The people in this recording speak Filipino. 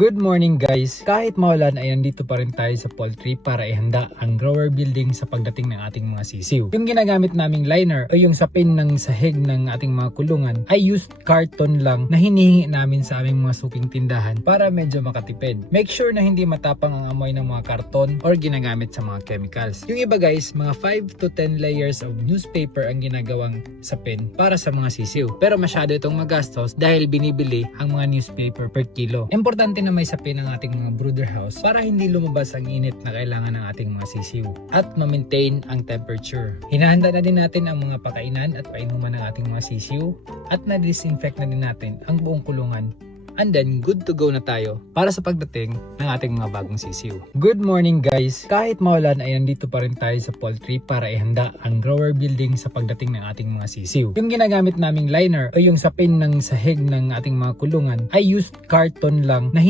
Good morning guys! Kahit maulan ay nandito pa rin tayo sa poultry para ihanda ang grower building sa pagdating ng ating mga sisiw. Yung ginagamit naming liner o yung sapin ng sahig ng ating mga kulungan ay used carton lang na hinihingi namin sa aming mga suking tindahan para medyo makatipid. Make sure na hindi matapang ang amoy ng mga karton or ginagamit sa mga chemicals. Yung iba guys, mga 5 to 10 layers of newspaper ang ginagawang sapin para sa mga sisiw. Pero masyado itong magastos dahil binibili ang mga newspaper per kilo. Importante na may sapin ang ating mga brooder house para hindi lumabas ang init na kailangan ng ating mga sisiw at ma-maintain ang temperature. Hinahanda na din natin ang mga pakainan at painuman ng ating mga sisiw at na-disinfect na din natin ang buong kulungan. And then, good to go na tayo para sa pagdating ng ating mga bagong sisiw. Good morning guys! Kahit maulan ay nandito pa rin tayo sa poultry para ihanda ang grower building sa pagdating ng ating mga sisiw. Yung ginagamit naming liner o yung sapin ng sahig ng ating mga kulungan ay used carton lang na